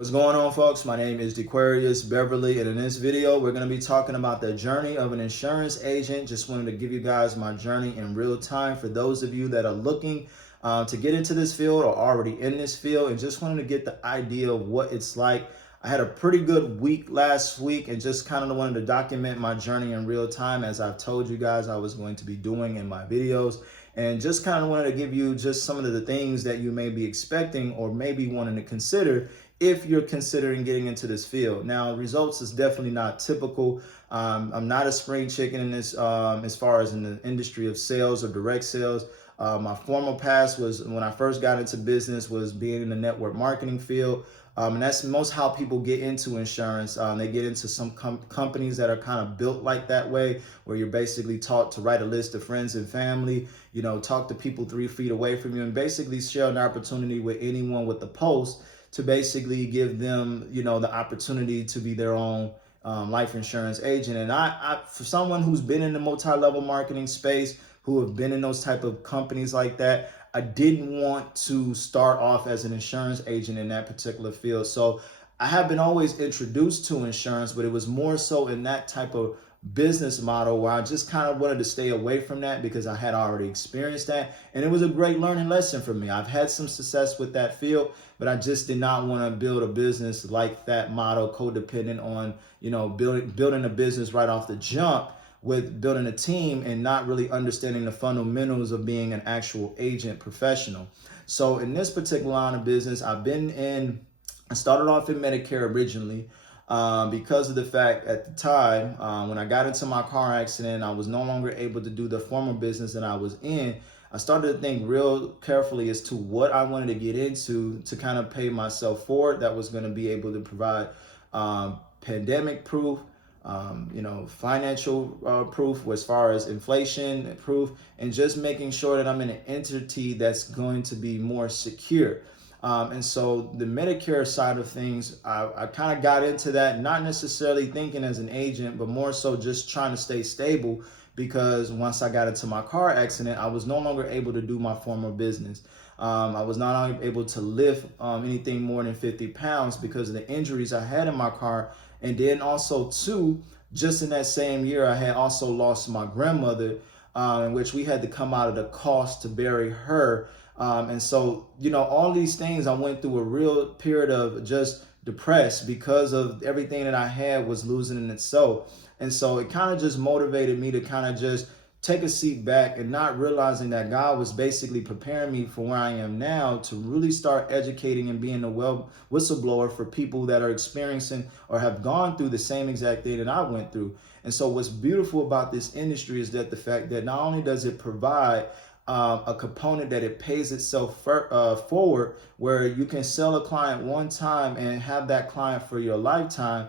What's going on, folks? My name is Dequarius Beverly, and in this video, we're going to be talking about the journey of an insurance agent. Just wanted to give you guys my journey in real time for those of you that are looking to get into this field or already in this field, and just wanted to get the idea of what it's like. I had a pretty good week last week and just kind of wanted to document my journey in real time, as I've told you guys I was going to be doing in my videos, and just kind of wanted to give you just some of the things that you may be expecting or maybe wanting to consider if you're considering getting into this field. Now, results is definitely not typical. I'm not a spring chicken in this, as far as in the industry of sales or direct sales. My former past was, when I first got into business, was being in the network marketing field. And that's most how people get into insurance. They get into some companies that are kind of built like that way, where you're basically taught to write a list of friends and family, talk to people 3 feet away from you, and basically share an opportunity with anyone with the post to basically give them, the opportunity to be their own life insurance agent. And I, for someone who's been in the multi-level marketing space, who have been in those type of companies like that, I didn't want to start off as an insurance agent in that particular field. So I have been always introduced to insurance, but it was more so in that type of business model where I just kind of wanted to stay away from that because I had already experienced that. And it was a great learning lesson for me. I've had some success with that field, but I just did not want to build a business like that model, codependent on, building a business right off the jump with building a team and not really understanding the fundamentals of being an actual agent professional. So in this particular line of business, I started off in Medicare originally, because of the fact at the time, when I got into my car accident, I was no longer able to do the former business that I was in. I started to think real carefully as to what I wanted to get into to kind of pay myself forward that was going to be able to provide pandemic proof, financial proof as far as inflation proof, and just making sure that I'm in an entity that's going to be more secure. And so the Medicare side of things, I kind of got into that, not necessarily thinking as an agent, but more so just trying to stay stable, because once I got into my car accident, I was no longer able to do my former business. I was not able to lift anything more than 50 pounds because of the injuries I had in my car. And then also too, just in that same year, I had also lost my grandmother, in which we had to come out of the cost to bury her. And so, all these things, I went through a real period of just depressed because of everything that I had was losing in itself. And so it kind of just motivated me to kind of just take a seat back and not realizing that God was basically preparing me for where I am now to really start educating and being a whistleblower for people that are experiencing or have gone through the same exact thing that I went through. And so what's beautiful about this industry is that the fact that not only does it provide a component that it pays itself forward, where you can sell a client one time and have that client for your lifetime.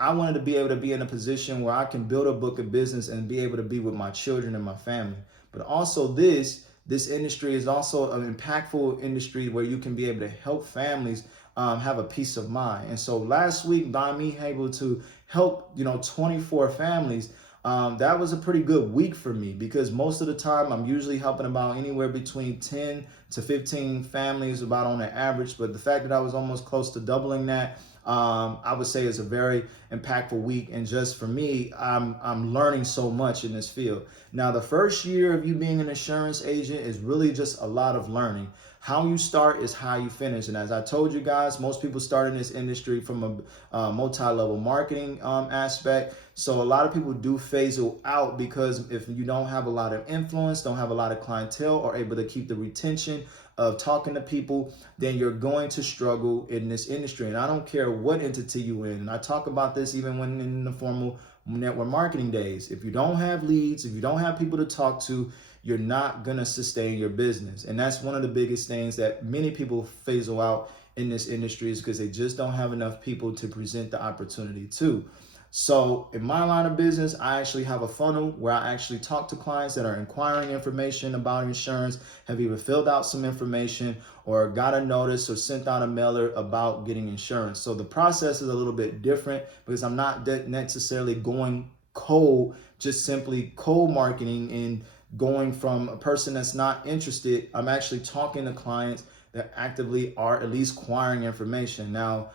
I wanted to be able to be in a position where I can build a book of business and be able to be with my children and my family. But also this industry is also an impactful industry where you can be able to help families have a peace of mind. And so last week, by me able to help 24 families, that was a pretty good week for me, because most of the time I'm usually helping about anywhere between 10 to 15 families about on the average. But the fact that I was almost close to doubling that, I would say is a very impactful week. And just for me, I'm learning so much in this field. Now, the first year of you being an insurance agent is really just a lot of learning. How you start is how you finish. And as I told you guys, most people start in this industry from a multi-level marketing aspect. So a lot of people do phase out because if you don't have a lot of influence, don't have a lot of clientele, or able to keep the retention of talking to people, then you're going to struggle in this industry. And I don't care what entity you're in. And I talk about this even when in the formal network marketing days. If you don't have leads, if you don't have people to talk to, you're not going to sustain your business. And that's one of the biggest things that many people phase out in this industry, is because they just don't have enough people to present the opportunity to. So in my line of business, I actually have a funnel where I actually talk to clients that are inquiring information about insurance, have either filled out some information or got a notice or sent out a mailer about getting insurance. So the process is a little bit different, because I'm not necessarily going cold, just simply cold marketing and going from a person that's not interested. I'm actually talking to clients that actively are at least acquiring information. Now,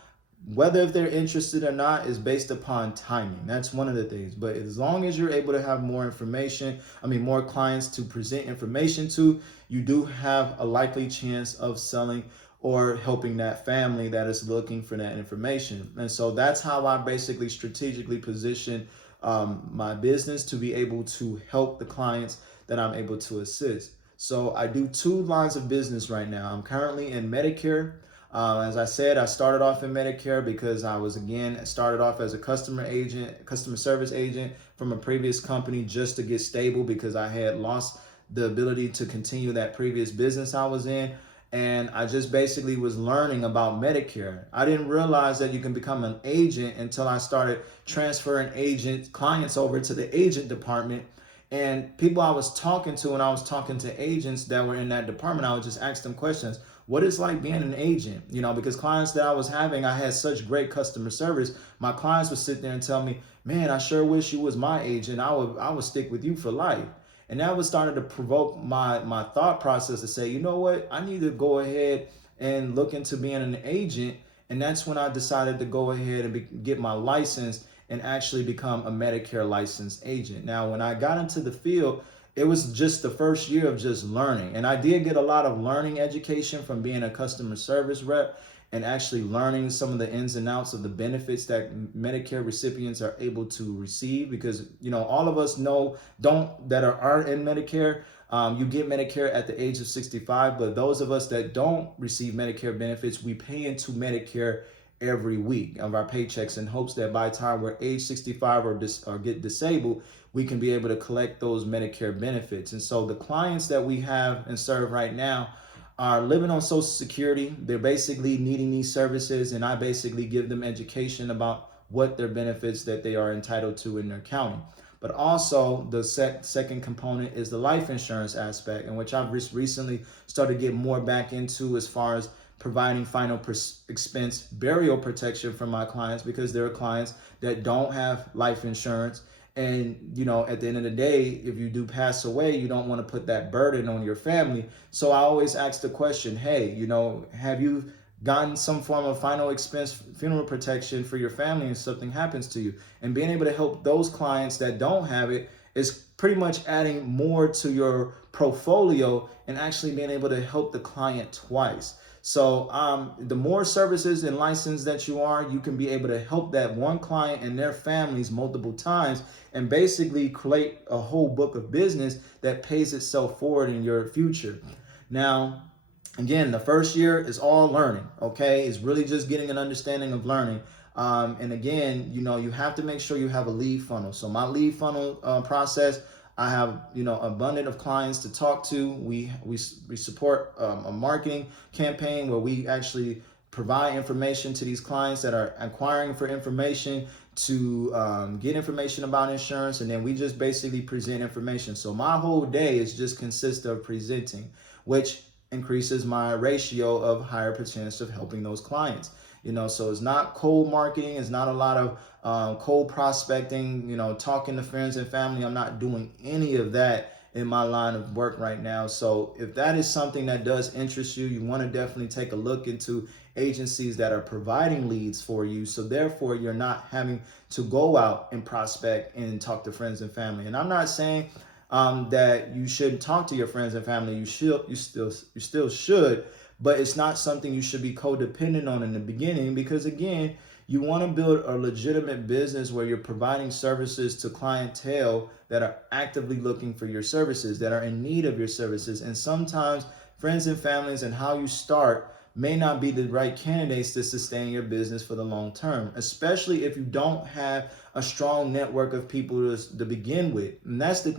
Whether if they're interested or not is based upon timing. That's one of the things. But as long as you're able to have more information, more clients to present information to, you do have a likely chance of selling or helping that family that is looking for that information. And so that's how I basically strategically position my business to be able to help the clients that I'm able to assist. So I do two lines of business right now. I'm currently in Medicare. As I said, I started off in Medicare because I was, again, started off as a customer service agent from a previous company just to get stable because I had lost the ability to continue that previous business I was in. And I just basically was learning about Medicare. I didn't realize that you can become an agent until I started transferring clients over to the agent department. And people I was talking to, when I was talking to agents that were in that department, I would just ask them questions. What is like being an agent? Because clients that I was having, I had such great customer service. My clients would sit there and tell me, man, I sure wish you was my agent. I would stick with you for life. And that was starting to provoke my thought process to say, you know what, I need to go ahead and look into being an agent. And that's when I decided to go ahead and get my license and actually become a Medicare licensed agent. Now, when I got into the field, it was just the first year of just learning. And I did get a lot of learning education from being a customer service rep and actually learning some of the ins and outs of the benefits that Medicare recipients are able to receive, because all of us know that are in Medicare. You get Medicare at the age of 65, but those of us that don't receive Medicare benefits, we pay into Medicare every week of our paychecks in hopes that by the time we're age 65 or get disabled, we can be able to collect those Medicare benefits. And so the clients that we have and serve right now are living on Social Security. They're basically needing these services, and I basically give them education about what their benefits that they are entitled to in their county. But also the second component is the life insurance aspect, in which I've recently started to get more back into, as far as providing final expense burial protection for my clients, because there are clients that don't have life insurance. And, at the end of the day, if you do pass away, you don't want to put that burden on your family. So I always ask the question, hey, have you gotten some form of final expense funeral protection for your family if something happens to you? And being able to help those clients that don't have it is pretty much adding more to your portfolio and actually being able to help the client twice. So the more services and license that you can be able to help that one client and their families multiple times, and basically create a whole book of business that pays itself forward in your future. Now, again, the first year is all learning, okay? It's really just getting an understanding of learning. And again, you have to make sure you have a lead funnel. So my lead funnel process, I have, abundant of clients to talk to. We support a marketing campaign where we actually provide information to these clients that are inquiring for information to get information about insurance. And then we just basically present information. So my whole day is just consists of presenting, which increases my ratio of higher chance of helping those clients. So it's not cold marketing. It's not a lot of cold prospecting, talking to friends and family. I'm not doing any of that in my line of work right now. So if that is something that does interest you, you want to definitely take a look into agencies that are providing leads for you. So therefore, you're not having to go out and prospect and talk to friends and family. And I'm not saying that you shouldn't talk to your friends and family. You still should. But it's not something you should be codependent on in the beginning, because again, you want to build a legitimate business where you're providing services to clientele that are actively looking for your services, that are in need of your services. And sometimes friends and families and how you start may not be the right candidates to sustain your business for the long term, especially if you don't have a strong network of people to begin with. And that's the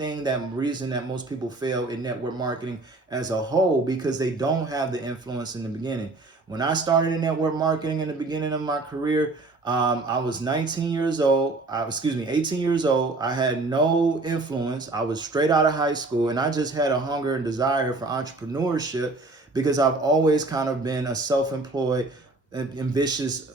reason that most people fail in network marketing as a whole, because they don't have the influence in the beginning. When I started in network marketing in the beginning of my career, I was 18 years old. I had no influence. I was straight out of high school, and I just had a hunger and desire for entrepreneurship, because I've always kind of been a self-employed, ambitious,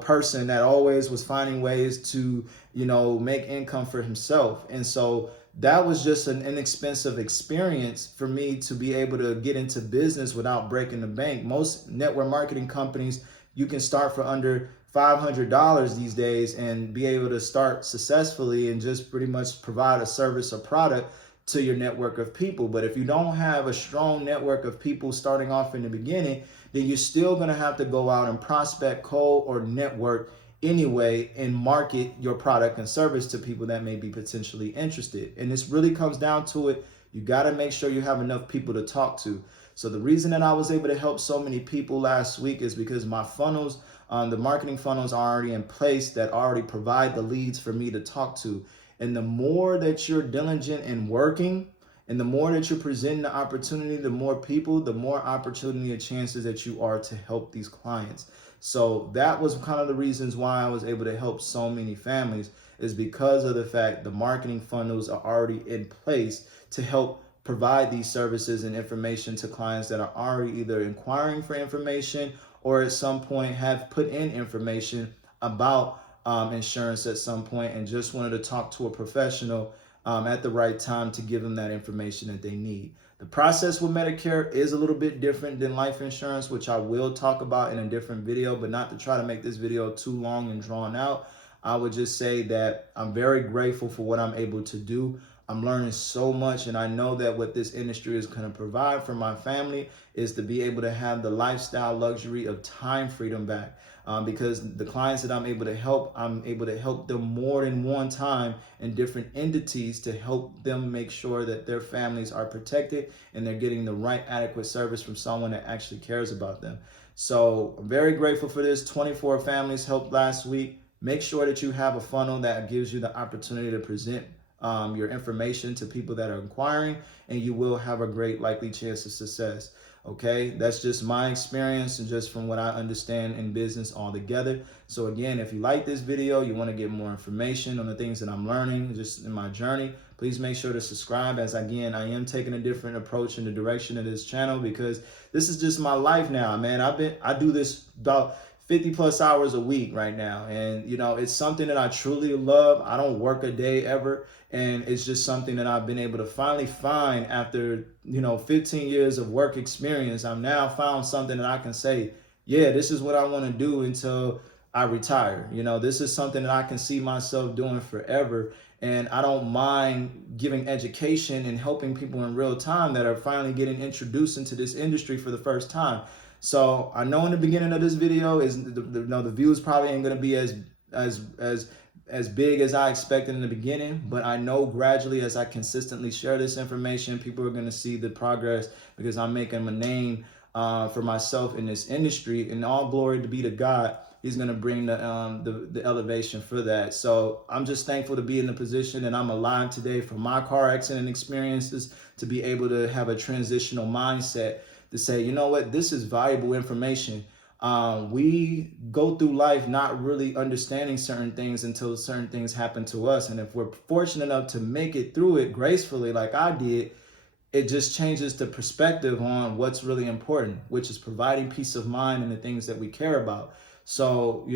person that always was finding ways to, make income for himself. And so that was just an inexpensive experience for me to be able to get into business without breaking the bank. Most network marketing companies, you can start for under $500 these days and be able to start successfully and just pretty much provide a service or product to your network of people. But if you don't have a strong network of people starting off in the beginning, then you're still going to have to go out and prospect, cold, or network anyway and market your product and service to people that may be potentially interested. And this really comes down to it. You got to make sure you have enough people to talk to. So the reason that I was able to help so many people last week is because my funnels, the marketing funnels are already in place that already provide the leads for me to talk to. And the more that you're diligent in working, and the more that you're presenting the opportunity, the more people, the more opportunity and chances that you are to help these clients. So that was kind of the reasons why I was able to help so many families, is because of the fact the marketing funnels are already in place to help provide these services and information to clients that are already either inquiring for information or at some point have put in information about insurance at some point and just wanted to talk to a professional at the right time to give them that information that they need. The process with Medicare is a little bit different than life insurance, which I will talk about in a different video, but not to try to make this video too long and drawn out. I would just say that I'm very grateful for what I'm able to do. I'm learning so much, and I know that what this industry is going to provide for my family is to be able to have the lifestyle luxury of time freedom back. Because the clients that I'm able to help them more than one time in different entities to help them make sure that their families are protected and they're getting the right adequate service from someone that actually cares about them. So I'm very grateful for this. 24 families helped last week. Make sure that you have a funnel that gives you the opportunity to present your information to people that are inquiring, and you will have a great likely chance of success. Okay, that's just my experience and just from what I understand in business altogether. So again, if you like this video, you want to get more information on the things that I'm learning just in my journey, please make sure to subscribe, as again, I am taking a different approach in the direction of this channel because this is just my life now, man. I do this about 50 plus hours a week right now. And, it's something that I truly love. I don't work a day ever. And it's just something that I've been able to finally find after, 15 years of work experience. I've now found something that I can say, yeah, this is what I want to do until I retire. This is something that I can see myself doing forever. And I don't mind giving education and helping people in real time that are finally getting introduced into this industry for the first time. So I know in the beginning of this video is the views probably ain't gonna be as big as I expected in the beginning, but I know gradually as I consistently share this information, people are gonna see the progress because I'm making a name for myself in this industry, and all glory to be to God. He's gonna bring the elevation for that. So I'm just thankful to be in the position that I'm alive today, for my car accident experiences, to be able to have a transitional mindset to say, you know what, this is valuable information. We go through life not really understanding certain things until certain things happen to us. And if we're fortunate enough to make it through it gracefully, like I did, it just changes the perspective on what's really important, which is providing peace of mind and the things that we care about. So,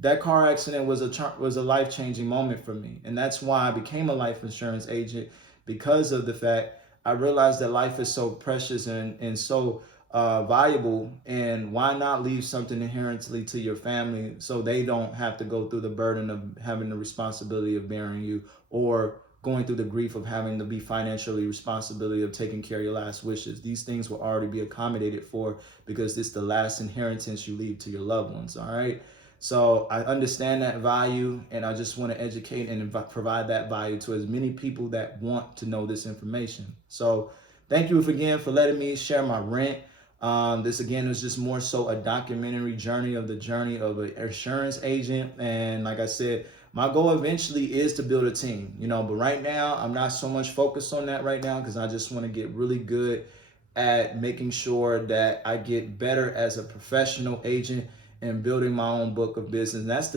that car accident was a life-changing moment for me. And that's why I became a life insurance agent, because of the fact I realized that life is so precious and so valuable, and why not leave something inherently to your family so they don't have to go through the burden of having the responsibility of bearing you, or going through the grief of having to be financially responsibility of taking care of your last wishes. These things will already be accommodated for because it's the last inheritance you leave to your loved ones, all right? So I understand that value, and I just want to educate and provide that value to as many people that want to know this information. So thank you again for letting me share my rant. This again is just more so a documentary journey of an insurance agent. And like I said, my goal eventually is to build a team, but right now I'm not so much focused on that right now because I just want to get really good at making sure that I get better as a professional agent and building my own book of business. And that's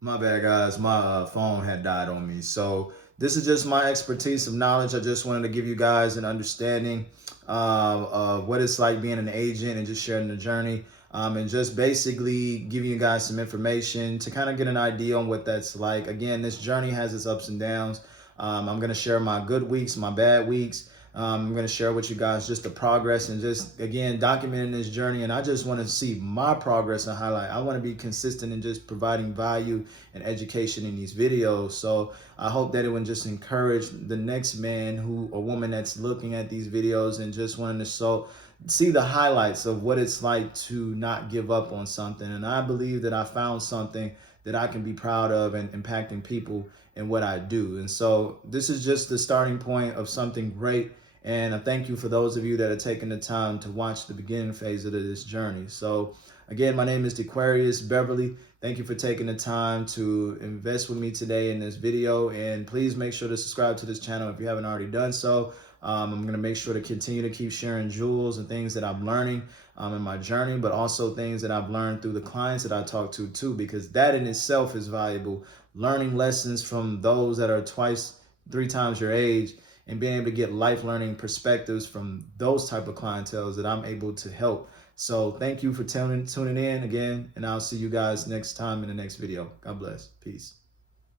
my bad, guys. My phone had died on me. So this is just my expertise of knowledge. I just wanted to give you guys an understanding of what it's like being an agent and just sharing the journey. And just basically giving you guys some information to kind of get an idea on what that's like. Again, this journey has its ups and downs. I'm going to share my good weeks, my bad weeks. I'm going to share with you guys just the progress and just, again, documenting this journey. And I just want to see my progress and highlight. I want to be consistent in just providing value and education in these videos. So I hope that it would just encourage the next man or woman that's looking at these videos and just wanting to see the highlights of what it's like to not give up on something. And I believe that I found something that I can be proud of and impacting people in what I do. And so this is just the starting point of something great. And I thank you for those of you that are taking the time to watch the beginning phase of this journey. So again, my name is DeQuarius Beverly. Thank you for taking the time to invest with me today in this video. And please make sure to subscribe to this channel if you haven't already done so. I'm going to make sure to continue to keep sharing jewels and things that I'm learning in my journey, but also things that I've learned through the clients that I talk to too, because that in itself is valuable. Learning lessons from those that are 3 times your age and being able to get life learning perspectives from those type of clientels that I'm able to help. So thank you for tuning in again, and I'll see you guys next time in the next video. God bless. Peace.